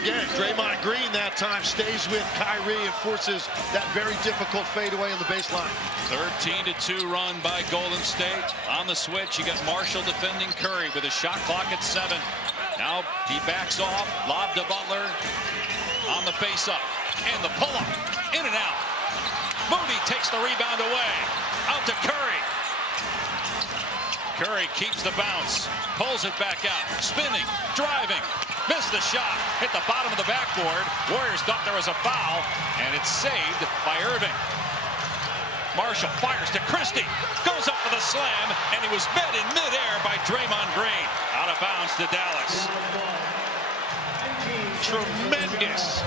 again. Draymond Green that time stays with Kyrie and forces that very difficult fadeaway on the baseline. 13-2 run by Golden State. On the switch, you got Marshall defending Curry with a shot clock at 7. Now he backs off, lob to Butler on the face-up and the pull-up, in and out. Moody takes the rebound away, out to Curry. Curry keeps the bounce, pulls it back out, spinning, driving, missed the shot, hit the bottom of the backboard. Warriors thought there was a foul, and it's saved by Irving. Marshall fires to Christie, goes up for the slam, and he was met in midair by Draymond Green. Out of bounds to Dallas. Tremendous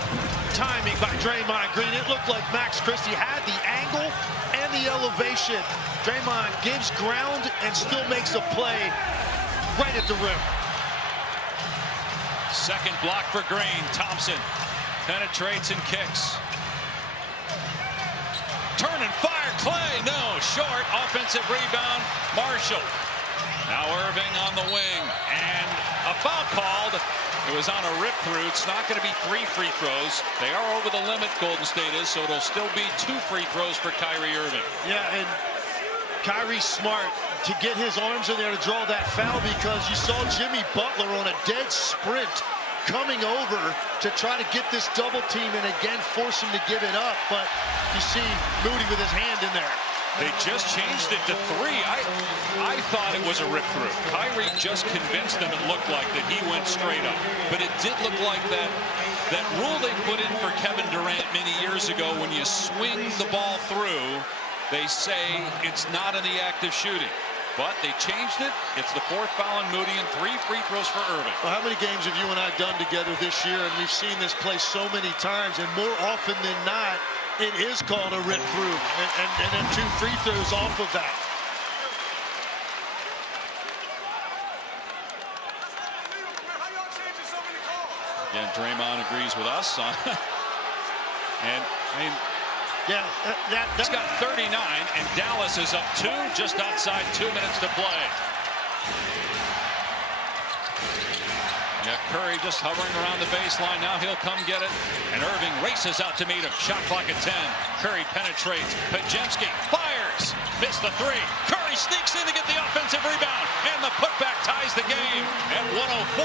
timing by Draymond Green. It looked like Max Christie had the angle and the elevation. Draymond gives ground and still makes a play right at the rim. Second block for Green. Thompson penetrates and kicks. Turn and fire. KLAY, no, short. Offensive rebound. Marshall. Now Irving on the wing, and a foul called. It was on a rip through. It's not going to be 3 free throws. They are over the limit, Golden State is, so it'll still be 2 free throws for Kyrie Irving. Yeah, and Kyrie's smart to get his arms in there to draw that foul, because you saw Jimmy Butler on a dead sprint coming over to try to get this double team and again force him to give it up. But you see Moody with his hand in there. They just changed it to 3. I thought it was a rip through. Kyrie just convinced them it looked like that he went straight up. But it did look like that rule they put in for Kevin Durant many years ago, when you swing the ball through, they say it's not in the act of shooting. But they changed it. It's the 4th foul on Moody and 3 free throws for Irving. Well, how many games have you and I done together this year? And we've seen this play so many times, and more often than not, it is called a rip through, and then 2 free throws off of that. Again, Draymond agrees with us. And I mean, yeah, he's got 39, and Dallas is up 2, just outside 2 minutes to play. Yeah, Curry just hovering around the baseline. Now he'll come get it. And Irving races out to meet him. Shot clock at 10. Curry penetrates. Pajemski fires. Missed the 3. Curry sneaks in to get the offensive rebound. And the putback ties the game at 104.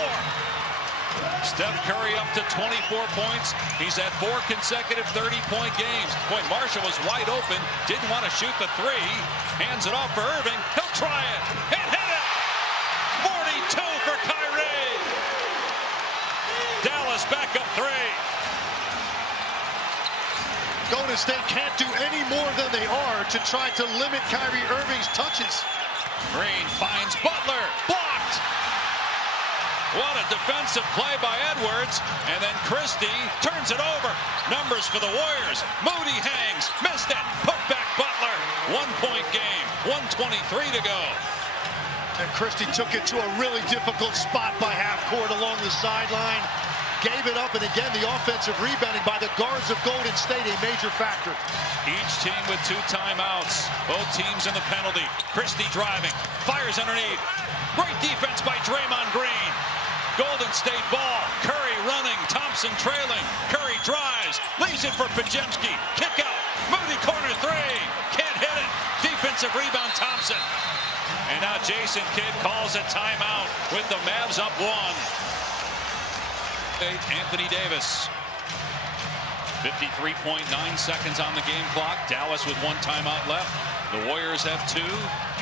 Steph Curry up to 24 points. He's had 4 consecutive 30-point games. Boy, Marshall was wide open. Didn't want to shoot the 3. Hands it off for Irving. He'll try it. And hit it. 42 for Kyrie. Dallas back up 3. Golden State can't do any more than they are to try to limit Kyrie Irving's touches. Green finds Butler. Blocked. What a defensive play by Edwards. And then Christie turns it over. Numbers for the Warriors. Moody hangs. Missed it. Put back Butler. 1-point game. 1:23 to go. And Christie took it to a really difficult spot by half court along the sideline. Gave it up, and again, the offensive rebounding by the guards of Golden State, a major factor. Each team with 2 timeouts. Both teams in the penalty. Christie driving. Fires underneath. Great defense by Draymond Green. Golden State ball. Curry running. Thompson trailing. Curry drives. Leaves it for Pajemski. Kick out. Moody corner 3. Can't hit it. Defensive rebound, Thompson. And now Jason Kidd calls a timeout with the Mavs up 1. Anthony Davis. 53.9 seconds on the game clock. Dallas with 1 timeout left. The Warriors have 2.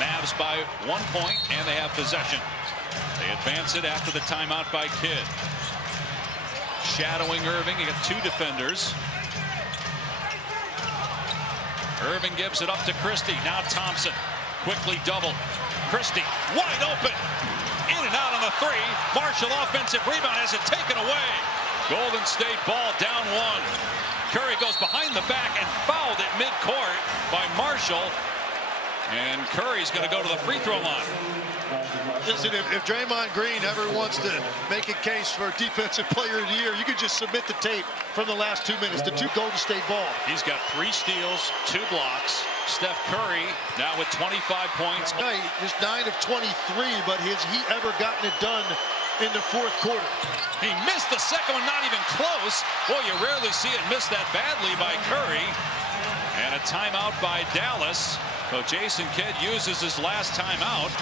Mavs by 1 point, and they have possession. They advance it after the timeout by Kidd. Shadowing Irving. You got 2 defenders. Irving gives it up to Christie. Now Thompson. Quickly doubled. Christie wide open. In and out on the 3. Marshall offensive rebound, has it taken away. Golden State ball down 1. Curry goes behind the back and fouled at midcourt by Marshall. And Curry's going to go to the free throw line. Listen, if Draymond Green ever wants to make a case for Defensive Player of the Year, you could just submit the tape from the last 2 minutes. The 2 Golden State ball. He's got 3 steals, 2 blocks. Steph Curry now with 25 points. He's 9 of 23, but has he ever gotten it done in the fourth quarter. He missed the second one, not even close. Boy, you rarely see it miss that badly by Curry. And a timeout by Dallas. So Jason Kidd uses his last timeout.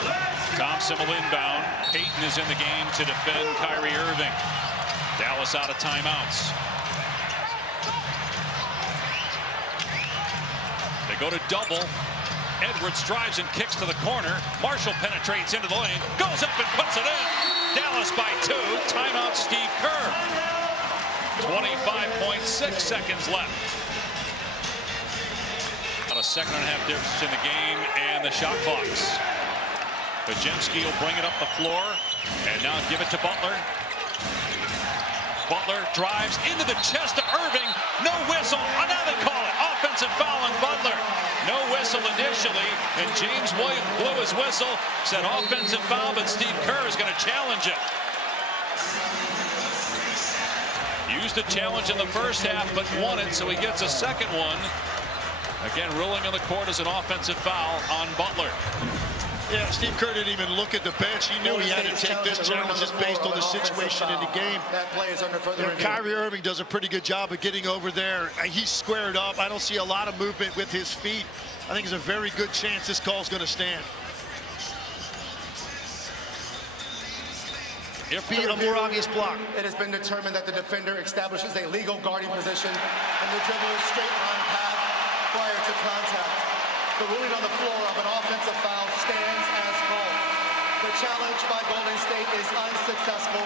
Thompson will inbound. Payton is in the game to defend Kyrie Irving. Dallas out of timeouts. They go to double. Edwards drives and kicks to the corner. Marshall penetrates into the lane. Goes up and puts it in. Dallas by 2. Timeout Steve Kerr. 25.6 seconds left. About a second and a half difference in the game and the shot clocks. Bajemski will bring it up the floor and now give it to Butler. Butler drives into the chest of Irving. No whistle. Oh, now they call it. Offensive foul on Butler. No whistle initially, and James Williams blew his whistle. Said offensive foul, but Steve Kerr is going to challenge it. Used a challenge in the first half, but won it, so he gets a second one. Again, ruling on the court as an offensive foul on Butler. Yeah, Steve Kerr didn't even look at the bench. He knew he had to take this challenge just based on the situation in the game. That play is under further review. Kyrie Irving does a pretty good job of getting over there. He's squared up. I don't see a lot of movement with his feet. I think there's a very good chance this call is going to stand. Be a more obvious block. It has been determined that the defender establishes a legal guarding position and the dribble straight line path prior to contact. The ruling on the floor of an offensive foul stands as called. The challenge by Golden State is unsuccessful.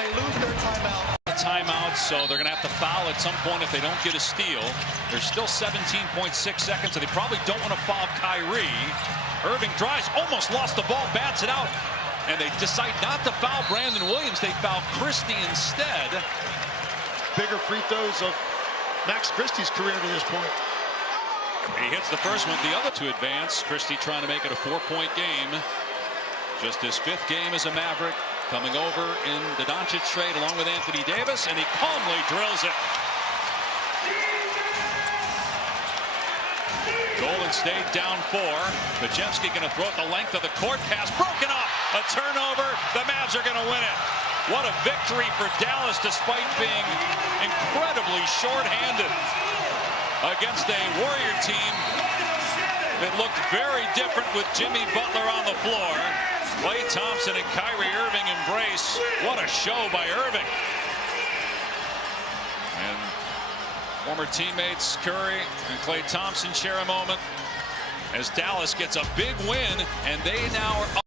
They lose their timeout. Timeout, so they're going to have to foul at some point if they don't get a steal. There's still 17.6 seconds, so they probably don't want to foul Kyrie. Irving drives, almost lost the ball, bats it out, and they decide not to foul Brandon Williams. They foul Christie instead. Bigger free throws of Max Christie's career to this point. He hits the first one, the other to advance. Christie trying to make it a 4-point game. Just his 5th game as a Maverick. Coming over in the Doncic trade along with Anthony Davis, and he calmly drills it. Golden State down 4. Bajemski going to throw it the length of the court. Pass broken up. A turnover. The Mavs are going to win it. What a victory for Dallas despite being incredibly short-handed against a Warrior team that looked very different with Jimmy Butler on the floor. KLAY Thompson and Kyrie Irving embrace. What a show by Irving. And former teammates Curry and KLAY Thompson share a moment as Dallas gets a big win, and they now are up.